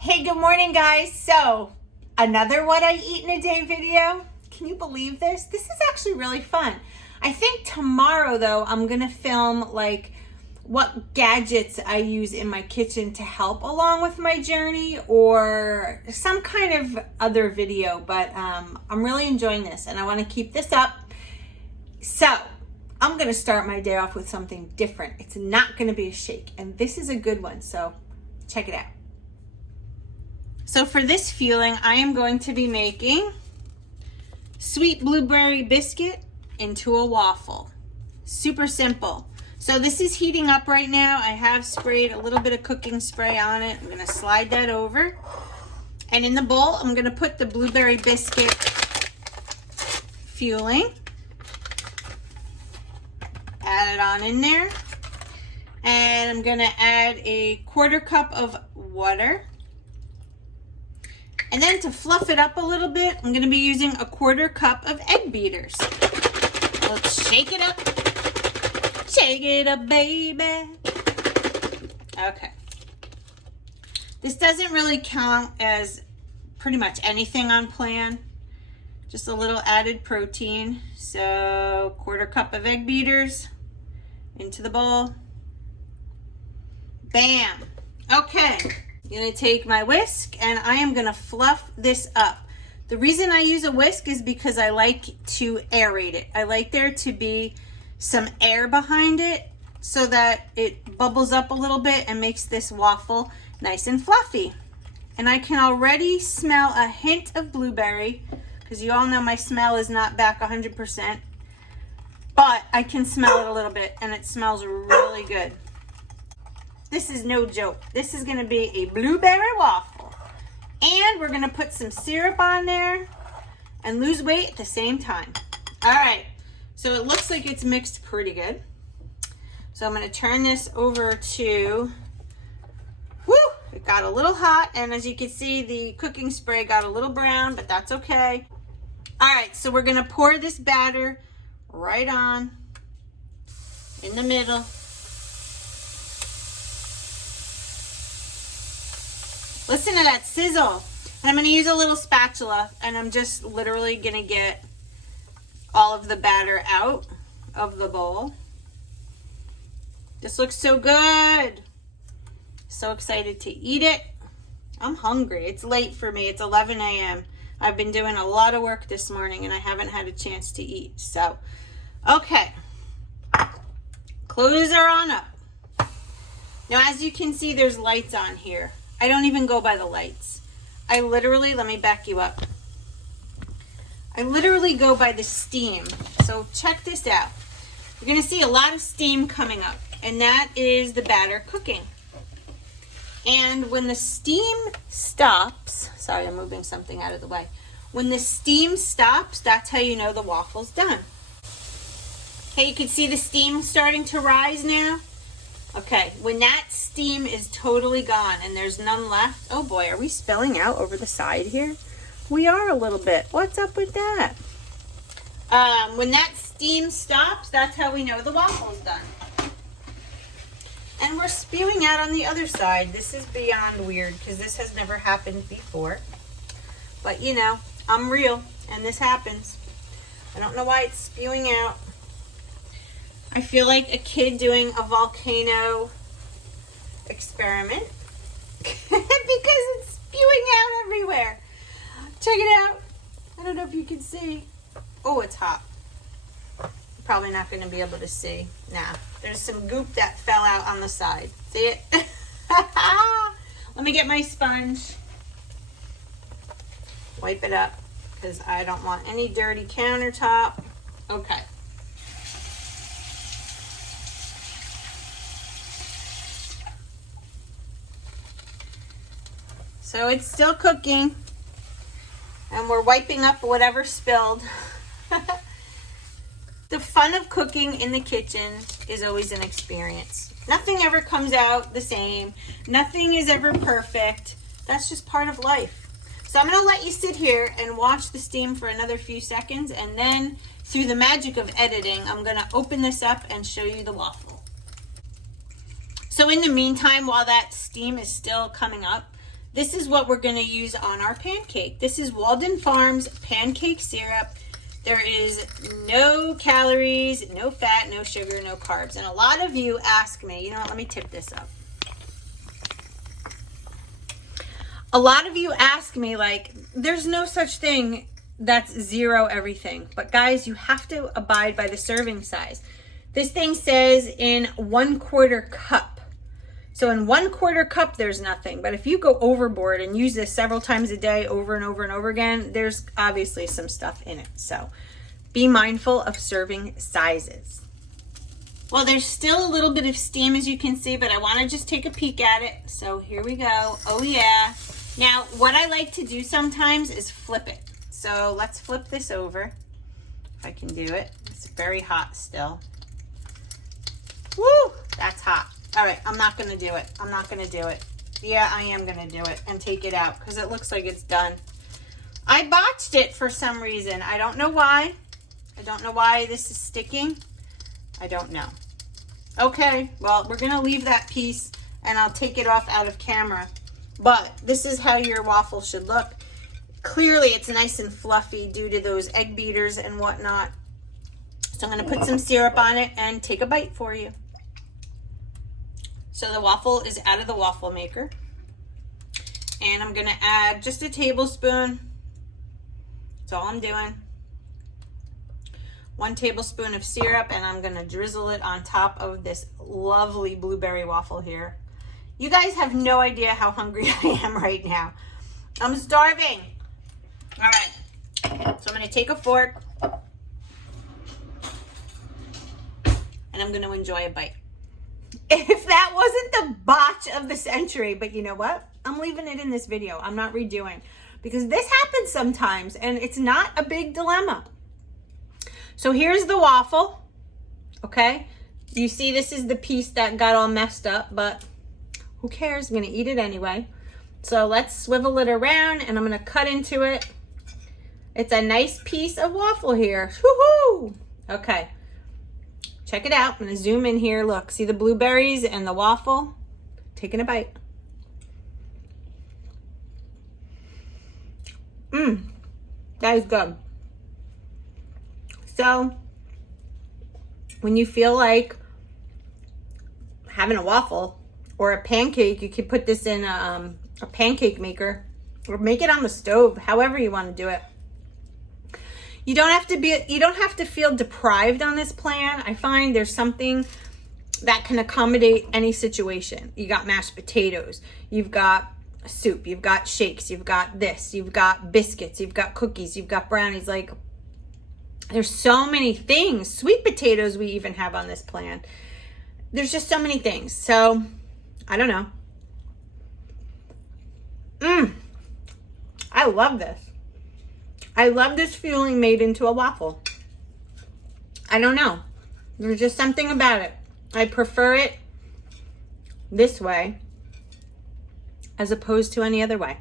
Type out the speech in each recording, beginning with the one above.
Hey, good morning, guys. So, another what I eat in a day video. Can you believe this? This is actually really fun. I think tomorrow, though, I'm going to film like what gadgets I use in my kitchen to help along with my journey, or some kind of other video, but I'm really enjoying this and I want to keep this up. So, I'm going to start my day off with something different. It's not going to be a shake, and this is a good one, so check it out. So for this fueling, I am going to be making sweet blueberry biscuit into a waffle. Super simple. So this is heating up right now. I have sprayed a little bit of cooking spray on it. I'm going to slide that over. And in the bowl, I'm going to put the blueberry biscuit fueling. Add it on in there. And I'm going to add a 1/4 cup of water. And then to fluff it up a little bit, I'm going to be using a 1/4 cup of egg beaters. Let's shake it up. Shake it up, baby. Okay. This doesn't really count as pretty much anything on plan. Just a little added protein. So 1/4 cup of egg beaters into the bowl. Bam. Okay. I'm going to take my whisk and I am going to fluff this up. The reason I use a whisk is because I like to aerate it. I like there to be some air behind it so that it bubbles up a little bit and makes this waffle nice and fluffy. And I can already smell a hint of blueberry, because you all know my smell is not back 100%. But I can smell it a little bit and it smells really good. This is no joke. This is going to be a blueberry waffle. And we're going to put some syrup on there and lose weight at the same time. All right. So it looks like it's mixed pretty good. So I'm going to turn this over to, it got a little hot. And as you can see, the cooking spray got a little brown, but that's okay. All right. So we're going to pour this batter right on in the middle. Listen to that sizzle. And I'm going to use a little spatula, and I'm just literally going to get all of the batter out of the bowl. This looks so good. So excited to eat it. I'm hungry. It's late for me. It's 11 a.m. I've been doing a lot of work this morning, and I haven't had a chance to eat. So, okay. Clothes are on up. Now, as you can see, there's lights on here. I don't even go by the lights. I literally, let me back you up. I literally go by the steam. So check this out. You're going to see a lot of steam coming up, and that is the batter cooking. And when the steam stops, sorry, I'm moving something out of the way. When the steam stops, that's how you know the waffle's done. Okay, you can see the steam starting to rise now. Okay, when that steam is totally gone and there's none left, oh boy, are we spilling out over the side here? We are a little bit. What's up with that? When that steam stops, that's how we know the waffle's done. And we're spewing out on the other side. This is beyond weird because this has never happened before. But you know, I'm real and this happens. I don't know why it's spewing out. I feel like a kid doing a volcano experiment because it's spewing out everywhere. Check it out. I don't know if you can see. Oh, it's hot. Probably not going to be able to see. Nah, there's some goop that fell out on the side. See it? Let me get my sponge. Wipe it up because I don't want any dirty countertop. Okay. So it's still cooking, and we're wiping up whatever spilled. The fun of cooking in the kitchen is always an experience. Nothing ever comes out the same. Nothing is ever perfect. That's just part of life. So I'm going to let you sit here and watch the steam for another few seconds, and then through the magic of editing, I'm going to open this up and show you the waffle. So in the meantime, while that steam is still coming up, this is what we're going to use on our pancake. This is Walden Farms pancake syrup. There is no calories, no fat, no sugar, no carbs. And a lot of you ask me, you know what, let me tip this up. A lot of you ask me, like, there's no such thing that's zero everything. But guys, you have to abide by the serving size. This thing says in 1/4 cup. So in 1/4 cup, there's nothing. But if you go overboard and use this several times a day over and over and over again, there's obviously some stuff in it. So be mindful of serving sizes. Well, there's still a little bit of steam, as you can see, but I want to just take a peek at it. So here we go. Oh yeah. Now, what I like to do sometimes is flip it. So let's flip this over, if I can do it. It's very hot still. Woo, that's hot. All right, I'm not gonna do it. I'm not gonna do it. Yeah, I am gonna do it and take it out because it looks like it's done. I botched it for some reason. I don't know why. I don't know why this is sticking. I don't know. Okay, well, we're gonna leave that piece and I'll take it off out of camera. But this is how your waffle should look. Clearly, it's nice and fluffy due to those egg beaters and whatnot. So I'm going to put some syrup on it and take a bite for you. So the waffle is out of the waffle maker. And I'm going to add just a tablespoon. That's all I'm doing. 1 tablespoon of syrup, and I'm going to drizzle it on top of this lovely blueberry waffle here. You guys have no idea how hungry I am right now. I'm starving. All right. So I'm going to take a fork. And I'm going to enjoy a bite. If that wasn't the botch of the century, but you know what? I'm leaving it in this video. I'm not redoing. Because this happens sometimes, and it's not a big dilemma. So here's the waffle. Okay? You see this is the piece that got all messed up, but who cares? I'm going to eat it anyway. So let's swivel it around and I'm going to cut into it. It's a nice piece of waffle here. Woohoo! Okay. Check it out. I'm going to zoom in here. Look, see the blueberries and the waffle? Taking a bite. That is good. So when you feel like having a waffle or a pancake, you could put this in a pancake maker or make it on the stove, however you want to do it. You don't have to feel deprived on this plan. I find there's something that can accommodate any situation. You got mashed potatoes, you've got soup, you've got shakes, you've got this, you've got biscuits, you've got cookies, you've got brownies. Like, there's so many things. Sweet potatoes we even have on this plan. There's just so many things. So I don't know. I love this. I love this feeling made into a waffle. I don't know. There's just something about it. I prefer it this way as opposed to any other way.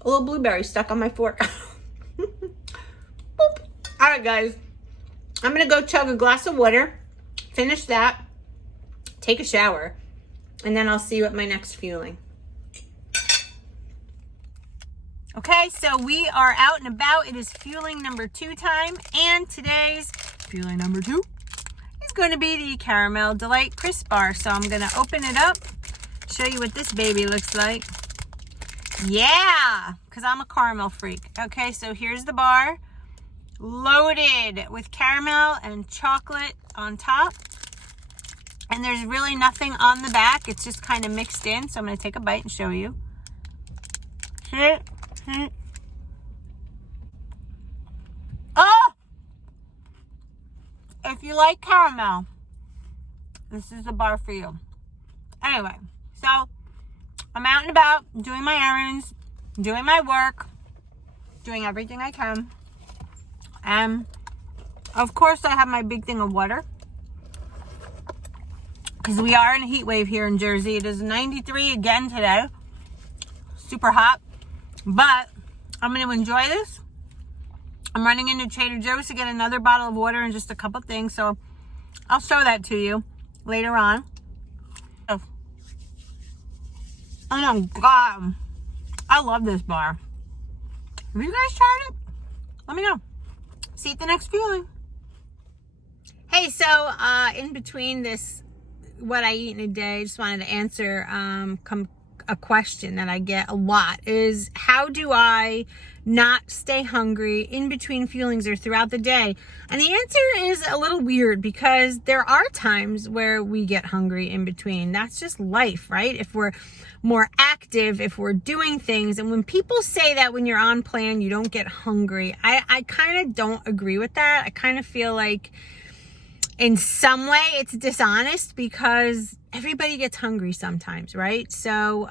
A little blueberry stuck on my fork. Boop. All right, guys. I'm going to go chug a glass of water, finish that, take a shower, and then I'll see you at my next fueling. Okay, so we are out and about. It is fueling number 2 time, and today's fueling number 2 is going to be the Caramel Delight Crisp Bar. So I'm going to open it up, show you what this baby looks like. Yeah, because I'm a caramel freak. Okay, so here's the bar, loaded with caramel and chocolate on top. And there's really nothing on the back. It's just kind of mixed in. So I'm going to take a bite and show you. Oh! If you like caramel, this is the bar for you. Anyway, so I'm out and about doing my errands, doing my work, doing everything I can. And of course I have my big thing of water, because we are in a heat wave here in Jersey. It is 93 again today. Super hot. But I'm going to enjoy this. I'm running into Trader Joe's to get another bottle of water and just a couple things. So I'll show that to you later on. Oh God, I love this bar. Have you guys tried it? Let me know. See you at the next feeling. Hey, so in between this, what I eat in a day, just wanted to answer a question that I get a lot is, how do I not stay hungry in between feelings or throughout the day? And the answer is a little weird, because there are times where we get hungry in between. That's just life, right? If we're more active, if we're doing things. And when people say that when you're on plan, you don't get hungry, I kind of don't agree with that. I kind of feel like in some way it's dishonest, because everybody gets hungry sometimes, right? So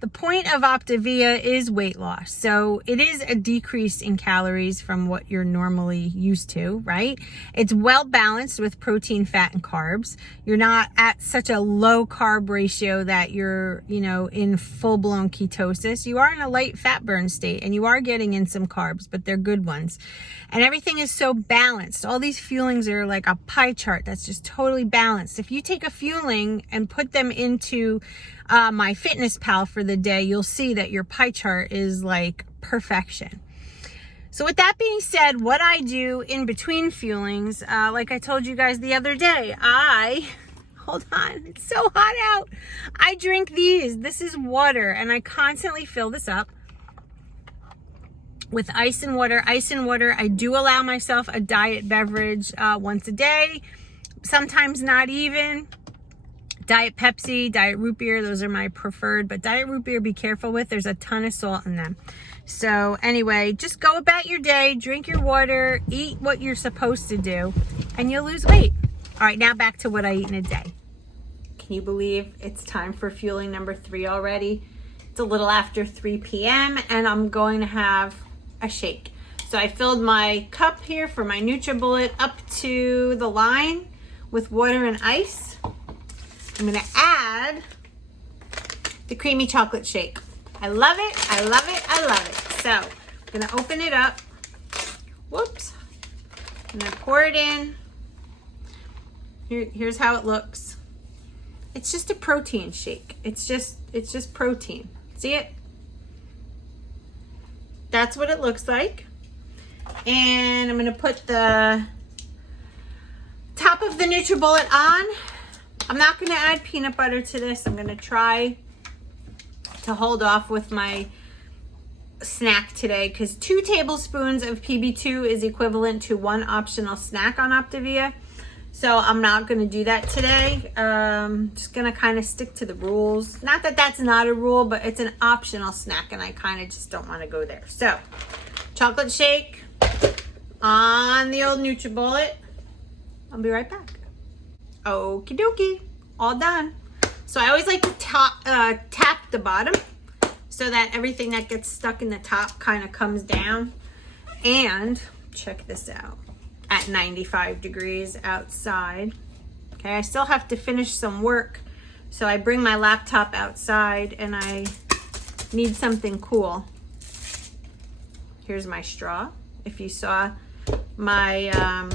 the point of Optavia is weight loss. So it is a decrease in calories from what you're normally used to, right? It's well balanced with protein, fat, and carbs. You're not at such a low carb ratio that you're, in full blown ketosis. You are in a light fat burn state, and you are getting in some carbs, but they're good ones. And everything is so balanced. All these fuelings are like a pie chart that's just totally balanced. If you take a fueling and put them into MyFitnessPal for the day, you'll see that your pie chart is like perfection. So with that being said, what I do in between fuelings, like I told you guys the other day, hold on, it's so hot out. I drink these. This is water, and I constantly fill this up with ice and water. I do allow myself a diet beverage once a day, sometimes not even. Diet Pepsi, Diet Root Beer, those are my preferred, but Diet Root Beer, be careful with. There's a ton of salt in them. So anyway, just go about your day, drink your water, eat what you're supposed to do, and you'll lose weight. All right, now back to what I eat in a day. Can you believe it's time for fueling number 3 already? It's a little after 3 p.m. and I'm going to have a shake. So I filled my cup here for my NutriBullet up to the line with water and ice. I'm gonna add the creamy chocolate shake. I love it, I love it, I love it. So I'm gonna open it up. Whoops. I'm gonna pour it in. Here's how it looks. It's just a protein shake. It's just protein. See it? That's what it looks like. And I'm gonna put the top of the NutriBullet on. I'm not gonna add peanut butter to this. I'm gonna try to hold off with my snack today, because 2 tablespoons of PB2 is equivalent to 1 optional snack on Optavia. So I'm not gonna do that today. Just gonna kind of stick to the rules. Not that that's not a rule, but it's an optional snack, and I kind of just don't want to go there. So chocolate shake on the old NutriBullet. I'll be right back. Okie dokie, all done. So I always like to tap the bottom so that everything that gets stuck in the top kind of comes down. And check this out, at 95 degrees outside. Okay, I still have to finish some work, so I bring my laptop outside and I need something cool. Here's my straw. If you saw my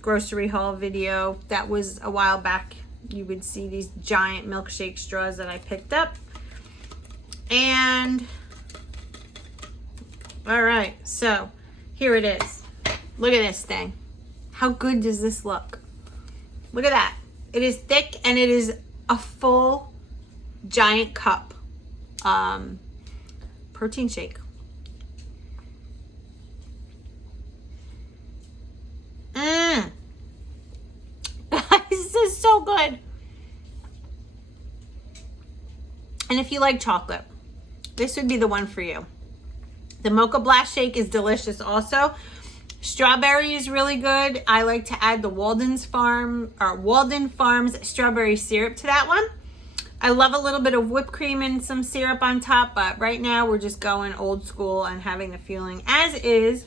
grocery haul video that was a while back, you would see these giant milkshake straws that I picked up. And all right, so here it is. Look at this thing. How good does this look? Look at that. It is thick, and it is a full giant cup protein shake. This is so good. And if you like chocolate, this would be the one for you. The Mocha Blast Shake is delicious also. Strawberry is really good. I like to add the Walden Farms strawberry syrup to that one. I love a little bit of whipped cream and some syrup on top, but right now we're just going old school and having the feeling as is.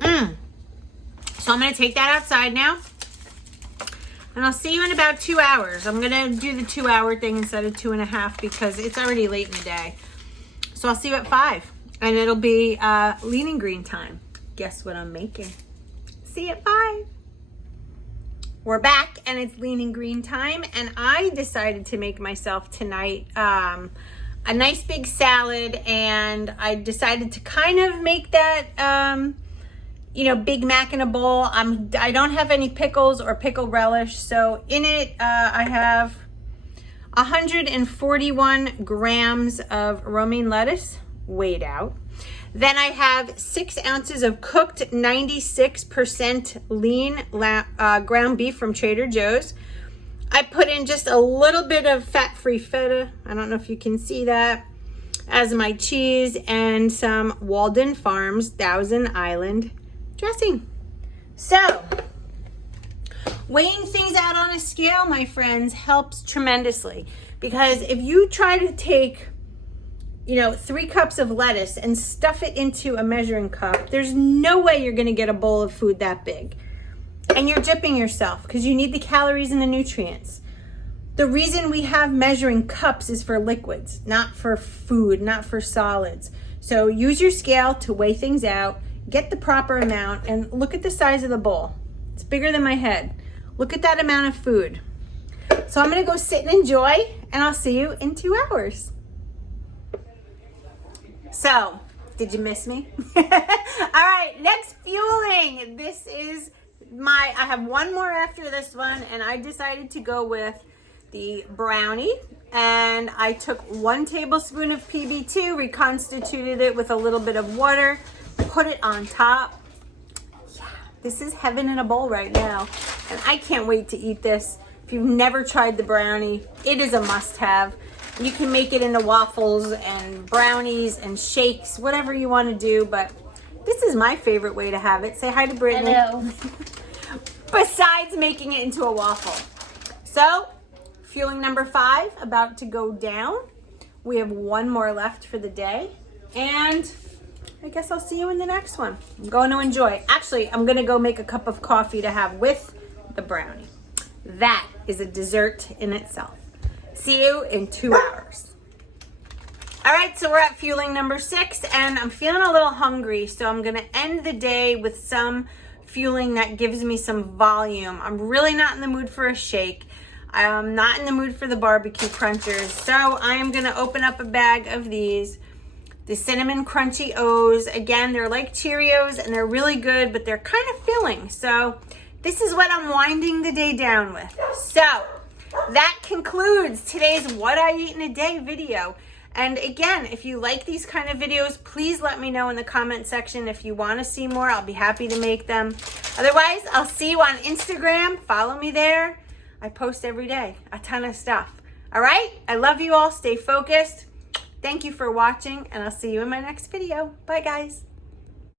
So I'm gonna take that outside now, and I'll see you in about 2 hours. I'm gonna do the 2-hour thing instead of 2.5 because it's already late in the day. So I'll see you at 5, and it'll be lean and green time. Guess what I'm making? See you at 5. We're back and it's lean and green time, and I decided to make myself tonight a nice big salad, and I decided to kind of make that Big Mac in a bowl. I don't have any pickles or pickle relish, so in it I have 141 grams of romaine lettuce weighed out. Then I have 6 ounces of cooked 96% lean ground beef from Trader Joe's. I put in just a little bit of fat-free feta, I don't know if you can see that, as my cheese, and some Walden Farms Thousand Island dressing. So, weighing things out on a scale, my friends, helps tremendously, because if you try to take 3 cups of lettuce and stuff it into a measuring cup, there's no way you're gonna get a bowl of food that big. And you're gypping yourself because you need the calories and the nutrients. The reason we have measuring cups is for liquids, not for food, not for solids. So use your scale to weigh things out, get the proper amount, and look at the size of the bowl. It's bigger than my head. Look at that amount of food. So I'm gonna go sit and enjoy, and I'll see you in 2 hours. So, did you miss me? All right, next fueling. This is I have one more after this one, and I decided to go with the brownie, and I took 1 tablespoon of PB2, reconstituted it with a little bit of water, put it on top. Yeah, this is heaven in a bowl right now, and I can't wait to eat this. If you've never tried the brownie, it is a must-have. You can make it into waffles and brownies and shakes, whatever you want to do, but this is my favorite way to have it. Say hi to Brittany. Hello. Besides making it into a waffle. So, fueling number 5 about to go down. We have 1 more left for the day, and I guess I'll see you in the next one. I'm going to enjoy. Actually, I'm going to go make a cup of coffee to have with the brownie. That is a dessert in itself. See you in 2 hours. All right, so we're at fueling number 6, and I'm feeling a little hungry, so I'm gonna end the day with some fueling that gives me some volume. I'm really not in the mood for a shake. I'm not in the mood for the barbecue crunchers, so I am gonna open up a bag of these. The Cinnamon Crunchy O's. Again, they're like Cheerios, and they're really good, but they're kind of filling. So this is what I'm winding the day down with. So that concludes today's What I Eat in a Day video. And again, if you like these kind of videos, please let me know in the comment section. If you want to see more, I'll be happy to make them. Otherwise, I'll see you on Instagram. Follow me there. I post every day, a ton of stuff. All right, I love you all. Stay focused. Thank you for watching, and I'll see you in my next video. Bye, guys.